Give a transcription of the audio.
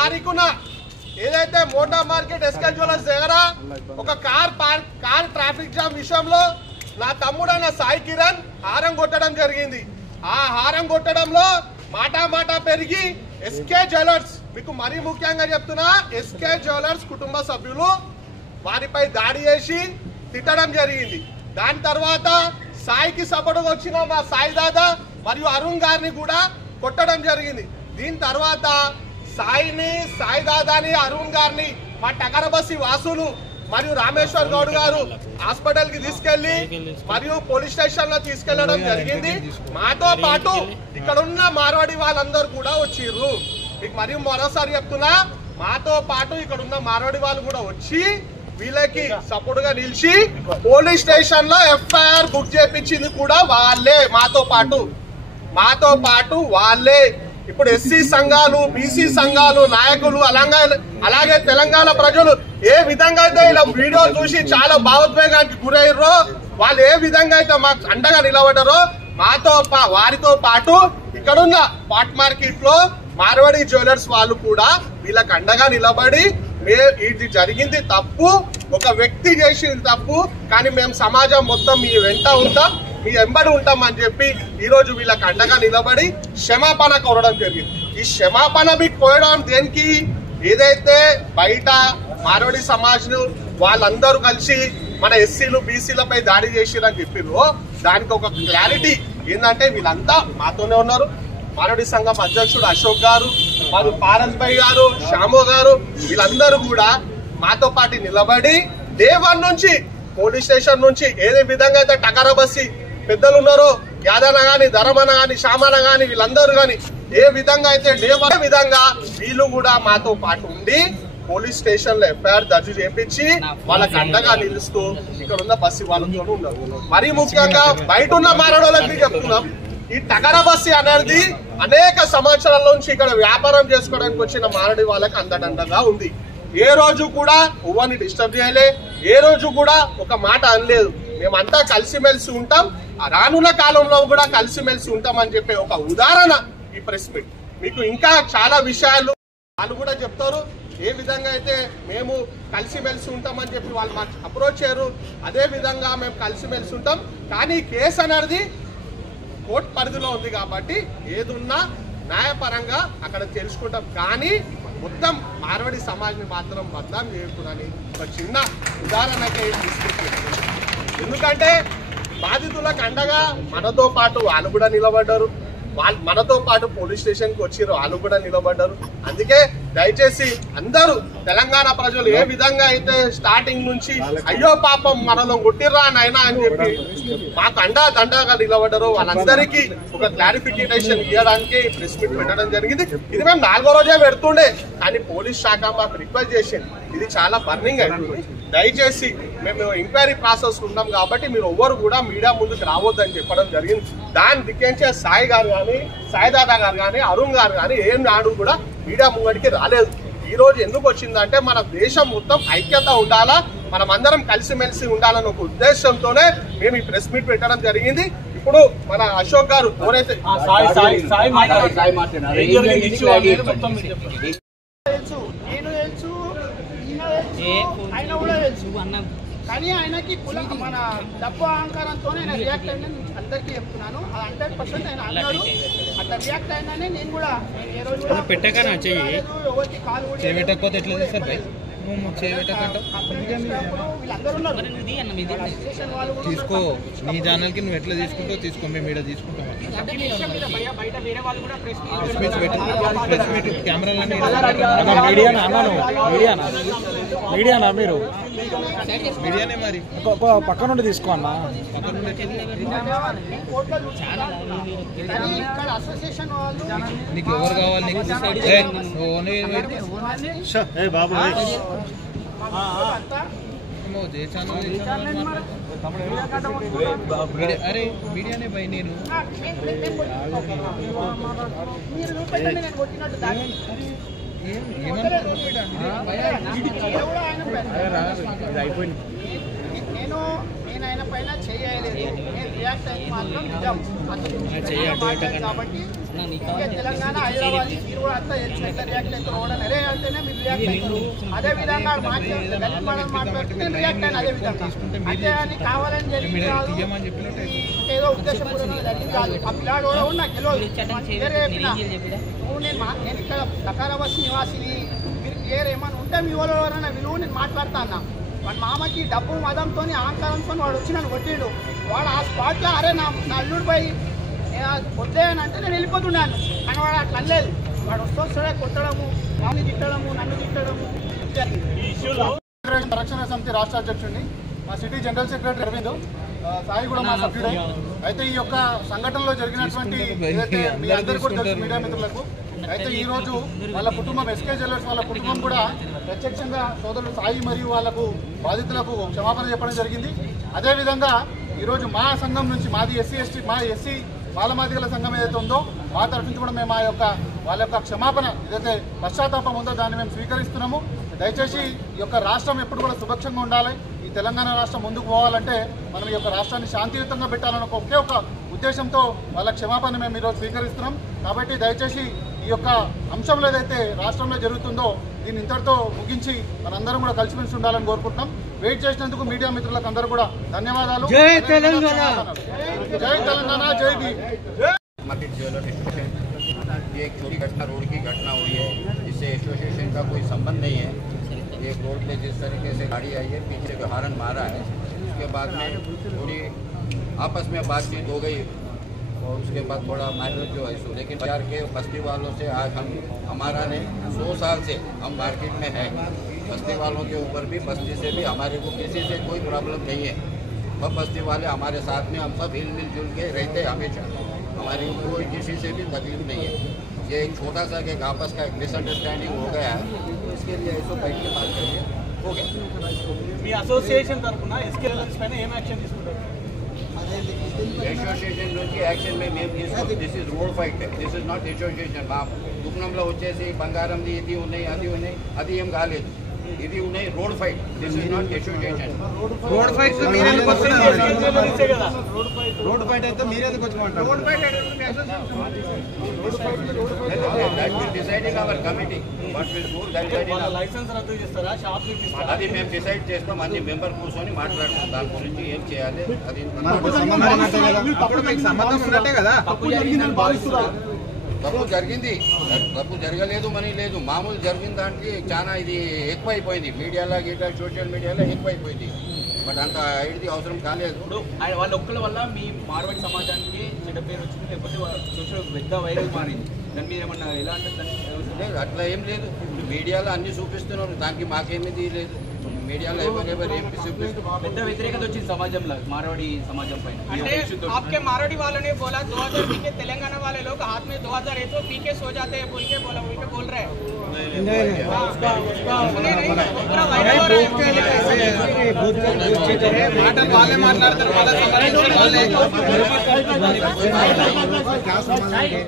తారీఖున ఏదైతే Monda market SK jewellers దగ్గర ఒక కార్ ట్రాఫిక్ జామ్ విషయంలో నా తమ్ముడైన సాయి కిరణ్ హారం కొట్టడం జరిగింది. ఆ హారం కొట్టడంలో మాట పెరిగి ఎస్కే జ్యువెలర్స్, మీకు మరీ ముఖ్యంగా చెప్తున్నా, ఎస్కే జ్యువెలర్స్ కుటుంబ సభ్యులు వారిపై దాడి చేసి తిట్టడం జరిగింది. దాని తర్వాత సాయికి సపోర్టుగా వచ్చిన మా సాయి దాదా మరియు అరుణ్ గారిని కూడా కొట్టడం జరిగింది. దీని తర్వాత సాయి దాదాని అరుణ్ గారిని మా టకరబస్సి వాసులు మరియు రామేశ్వర్ గౌడ్ గారు హాస్పిటల్ కి తీసుకెళ్లి మరియు పోలీస్ స్టేషన్ లో తీసుకెళ్లడం జరిగింది. మాతో పాటు ఇక్కడ ఉన్న మార్వాడి వాళ్ళందరూ కూడా వచ్చిర్రు. మీకు మరియు మరోసారి చెప్తున్నా, మాతో పాటు ఇక్కడ ఉన్న మార్వాడి వాళ్ళు కూడా వచ్చి వీళ్ళకి సపోర్ట్ గా నిలిచి పోలీస్ స్టేషన్ లో ఎఫ్ఐఆర్ బుక్ చేయించింది కూడా వాళ్ళే. మాతో పాటు వాళ్ళే. ఇప్పుడు ఎస్సీ సంఘాలు, బీసీ సంఘాలు నాయకులు అలాగే తెలంగాణ ప్రజలు ఏ విధంగా అయితే ఇలా వీడియో చూసి చాలా భావోద్వేగానికి గురయ్యారో, వాళ్ళు ఏ విధంగా అయితే మాకు అండగా నిలబడ్డారో వారితో పాటు ఇక్కడున్న పాట్ మార్కెట్ లో మార్వాడి జ్యువెలర్స్ వాళ్ళు కూడా వీళ్ళకి అండగా నిలబడి ఇది జరిగింది తప్పు, ఒక వ్యక్తి చేసింది తప్పు, కానీ మేము సమాజం మొత్తం మీ వెంట ఉంటాం, మీ వెంబడి ఉంటాం అని చెప్పి ఈ రోజు వీళ్ళకి అండగా నిలబడి క్షమాపణ కోరడం జరిగింది. ఈ క్షమాపణ మీకు కోరడం దేనికి? ఏదైతే బయట మార్వాడి సమాజ్ వాళ్ళందరూ కలిసి మన ఎస్సీలు బీసీలపై దాడి చేసిరని చెప్పిర్రు, దానికి ఒక క్లారిటీ ఏంటంటే వీళ్ళంతా మాతోనే ఉన్నారు. మార్వాడి సంఘం అధ్యక్షుడు అశోక్ గారు, మరియు పారస్ భాయ్ గారు, శ్యామో గారు, వీళ్ళందరూ కూడా మాతో పాటు నిలబడి డే 1 నుంచి పోలీస్ స్టేషన్ నుంచి ఏదే విధంగా అయితే టకరబస్సి పెద్దలు ఉన్నారో, యాదన గాని, ధరమన గాని, శ్యామన గాని, వీళ్ళందరూ గాని ఏ విధంగా అయితే డే 1 విధంగా వీళ్ళు కూడా మాతో పాటు ఉండి పోలీస్ స్టేషన్ లో ఎఫ్ఐఆర్ దర్జు చేపించి వాళ్ళకి అండగా నిలుస్తూ ఇక్కడ ఉన్న బస్సు వాళ్ళతో ఉన్నారు. మరీ ముఖ్యంగా బయట ఉన్న మారడోళ్ళకి చెప్తున్నాం, ఈ టకరబస్సి అనేది అనేక సంవత్సరాల నుంచి ఇక్కడ వ్యాపారం చేసుకోవడానికి వచ్చిన మారడి వాళ్ళకి అందడండగా ఉంది. ఏ రోజు కూడా ఎవరిని డిస్టర్బ్ చేయలే, ఏ రోజు కూడా ఒక మాట అనలేదు. మేమంతా కలిసిమెలిసి ఉంటాం, రానున్న కాలంలో కూడా కలిసిమెలిసి ఉంటాం అని చెప్పే ఒక ఉదాహరణ ఈ ప్రెస్ మీట్. మీకు ఇంకా చాలా విషయాలు వాళ్ళు కూడా చెప్తారు. ఏ విధంగా అయితే మేము కలిసిమెలిసి ఉంటామని చెప్పి వాళ్ళు మాకు అప్రోచ్ అయ్యారు, అదే విధంగా మేము కలిసిమెలిసి ఉంటాం. కానీ కేసు అనేది కోర్టు పరిధిలో ఉంది కాబట్టి ఏదున్నా న్యాయపరంగా అక్కడ తెలుసుకుంటాం. కానీ మొత్తం మార్వాడి సమాజ్ని మాత్రం బద్నాం చేయకూడదని ఒక చిన్న ఉదాహరణకే తీసుకుంటున్నాం. ఎందుకంటే బాధితులకు అండగా మనతో పాటు వాళ్ళు కూడా నిలబడ్డారు, మనతో పాటు పోలీస్ స్టేషన్ కి వచ్చిర్రు, వాళ్ళు కూడా నిలబడ్డారు. అందుకే దయచేసి అందరూ తెలంగాణ ప్రజలు ఏ విధంగా అయితే స్టార్టింగ్ నుంచి అయ్యో పాపం మనలో కొట్టిర్రా నాయనా అని చెప్పి మాకు దండగా నిలబడ్డారు, వాళ్ళందరికీ ఒక క్లారిఫికేషన్ ఇవ్వడానికి ప్రెస్ మీట్ పెట్టడం జరిగింది. ఇది మేము 4వ రోజే పెడుతుండే, కానీ పోలీస్ శాఖ మాకు రిక్వెస్ట్ చేసింది, ఇది చాలా బర్నింగ్ అయిపోయింది, దయచేసి మేము ఎంక్వైరీ ప్రాసెస్ ఉన్నాం కాబట్టి మీరు ఎవరు కూడా మీడియా ముందుకు రావద్దని చెప్పడం జరిగింది. దాన్ని దిక్కించే సాయి గారు కానీ, సాయి దాదా గారు కానీ, అరుణ్ గారు కానీ ఏం నాడు కూడా మీడియా ముంగడికి రాలేదు. ఈ రోజు ఎందుకు వచ్చిందంటే మన దేశం మొత్తం ఐక్యత ఉండాలా, మనం అందరం కలిసిమెలిసి ఉండాలన్న ఒక ఉద్దేశంతోనే మేము ఈ ప్రెస్ మీట్ పెట్టడం జరిగింది. ఇప్పుడు మన అశోక్ గారు ఎవరైతే కానీ ఆయనకి మన డబ్బు అహంకారంతోనే ఆయన రియాక్ట్ అయిందని అందరికీ చెప్తున్నాను. 100% ఆయన అన్నాడు, అట్లా రియాక్ట్ అయినానే నేను కూడా ఏ రోజు ఎవరికి కాలు తీసుకో, నీ ఛానల్ కి నువ్వు ఎట్లా తీసుకుంటావు తీసుకో, మేము మీడియా తీసుకుంటాం. మీడియానా మీరు మీడియానే మరి పక్క నుండి తీసుకో అన్న, పక్క నుండి నీకు ఎవరు కావాలి? అరే మీడియానే భయ నేను నేను నేను ఆయన పైన చేయలేదు, నేను రియాక్ట్ అయ్యి మాత్రం నిజం. అతను కాబట్టి ఇంకా తెలంగాణ హైదరాబాద్ మీరు కూడా అంతా తెలిసి ఎట్లా రియాక్ట్ అవుతారు కూడా అరే అంటేనే మీరు రియాక్ట్ అవుతారు. అదే విధంగా మాట్లాడుతూ నేను రియాక్ట్ అయిన అదే విధంగా అంతే అని కావాలని జరిగింది కాదు, ఏదో ఉద్దేశపూర్వకంగా జరిగింది కాదు. ఆ పిల్లాడు కూడా నాకు తెలియదు, వేరే చెప్పిన నువ్వు నేను ఇక్కడ దకారావాసి నివాసిని, మీరు వేరే ఏమైనా ఉంటే మీ వాళ్ళు ఎవరైనా విలువ నేను మాట్లాడతా అన్నా. వాడి మామకి డబ్బు మదంతో అహంకారంతో వాడు వచ్చి నన్ను కొట్టిండు. వాడు ఆ స్పాట్లో అరే నా అల్లుడు పోయి వద్దే అని అంటే నేను వెళ్ళిపోతున్నాను, కానీ వాడు అట్లా అనలేదు. వాడు వస్తొస్తాడే కొట్టడము, మామూలు తిట్టడము, నన్ను తిట్టడము జరిగింది. రక్షణ సమితి రాష్ట్ర అధ్యక్షుడిని, మా city general secretary Aravind, Sai కూడా మా సభ్యుడే. అయితే ఈ యొక్క సంఘటనలో జరిగినటువంటి ఏదైతే మీ అందరూ కూడా తెలుసు మీడియా మిత్రులకు, అయితే ఈ రోజు వాళ్ళ కుటుంబం ఎస్కే జ్యువెలర్స్ వాళ్ళ కుటుంబం కూడా ప్రత్యక్షంగా సోదరుడు సాయి మరియు వాళ్ళకు బాధితులకు క్షమాపణ చెప్పడం జరిగింది. అదేవిధంగా ఈరోజు మా సంఘం నుంచి మాది ఎస్సీ బాలమాదిగల సంఘం ఏదైతే ఉందో మా తరఫు నుంచి కూడా మేము వాళ్ళ యొక్క క్షమాపణ ఏదైతే పశ్చాత్తాపం ఉందో దాన్ని మేము స్వీకరిస్తున్నాము. దయచేసి ఈ యొక్క రాష్ట్రం ఎప్పుడు కూడా సుభిక్షంగా ఉండాలి. ఈ తెలంగాణ రాష్ట్రం ముందుకు పోవాలంటే మనం ఈ యొక్క రాష్ట్రాన్ని శాంతియుతంగా పెట్టాలని ఒకే ఒక ఉద్దేశంతో వాళ్ళ క్షమాపణ మేము ఈరోజు స్వీకరిస్తున్నాం. కాబట్టి దయచేసి ఈ యొక్క అంశంలో ఏదైతే రాష్ట్రంలో జరుగుతుందో దీన్ని ఇంతటితో ముగించి మనందరం కూడా కలిసిమెలిసి ఉండాలని కోరుకుంటున్నాం. వెయిట్ చేసినందుకు మీడియా మిత్రులకు అందరూ కూడా ధన్యవాదాలు. జై తెలంగాణ, జై తెలంగాణ, జై భీమ్. मार्केट ज्वेलर स्टेशन ये एक चोरी घटना रोड की घटना हुई है, इससे एसोसिएशन का कोई संबंध नहीं है। एक रोड पे जिस तरीके से गाड़ी आई है, पीछे से हॉर्न मारा है, उसके बाद में थोड़ी आपस में बातचीत हो गई और उसके बाद थोड़ा मैटर जो है सो, लेकिन बाजार के बस्ती वालों से आज हमारा ने 100 साल से हम मार्केट में है, बस्ती वालों के ऊपर भी बस्ती से भी हमारे को किसी से कोई प्रॉब्लम नहीं है। सब बस्ती वाले हमारे साथ में, हम सब हिल मिल जुल के रहते हमेशा, हमारी कोई किसी से भी तकलीफ नहीं है। ये एक छोटा सा एक आपस का एक मिसअंडरस्टैंडिंग हो गया है, इसके लिए ऐसा बैठ के बात करिए हो गया। మీ అసోసియేషన్ తరఫున ఎస్కే జ్యువెలర్స్ పైన ఏం యాక్షన్ తీసుకుంటారు? ఎసోసియేషన్ నుంచి యాక్షన్ మేము తీసుకోం. This is road fight, this is not association. మా దుకాణంలో వచ్చేసి బంగారంది ఇది ఉన్నాయి అది ఉన్నాయి, అది ఏం కాలేదు, ఇది ఉన్నాయి road fight. This is not association. Road fight road fight అయితే మీరెందుకు వచ్చి road fight that will deciding our committee what will do. Licence రద్దు చేస్తారా, షాప్ తీస్తారా? అది మేము డిసైడ్ చేస్తాం, అన్ని మెంబర్ కూర్చొని మాట్లాడతాం దాని గురించి ఏం చేయాలి. అది సంబంధం ఉన్నట్టే కదా. తప్పు జరిగింది, తప్పు జరగలేదు అని లేదు, మామూలు జరిగిన దానికి చాలా ఇది ఎక్కువైపోయింది. మీడియాలో గీట సోషల్ మీడియాలో ఎక్కువైపోయింది, బట్ అంత ఇది అవసరం కాలేదు. ఇప్పుడు వాళ్ళ ఒక్కల వల్ల మీ మార్వాడి సమాజానికి చెడ్డ పేరు వచ్చింది, లేకపోతే సోషల్ పెద్ద వైరల్ మారింది, దాని మీద ఏమన్నా ఎలా అంటే లేదు, అట్లా ఏం లేదు. ఇప్పుడు మీడియాలో అన్ని చూపిస్తున్నారు, దానికి మాకేమిది లేదు. మీడియాలో ఎవరెవరు ఏం చూపిస్తున్నారు, పెద్ద వ్యతిరేకత వచ్చింది సమాజంలో, మార్వాడి సమాజం పైన. आपके मारवाड़ी वालों ने बोला 2000 के तेलंगाना वाले लोग हाथ में 2000 है तो पी के सो जाते हैं बोल के बोल रहे हैं। पूरा वायरल हो रहा है।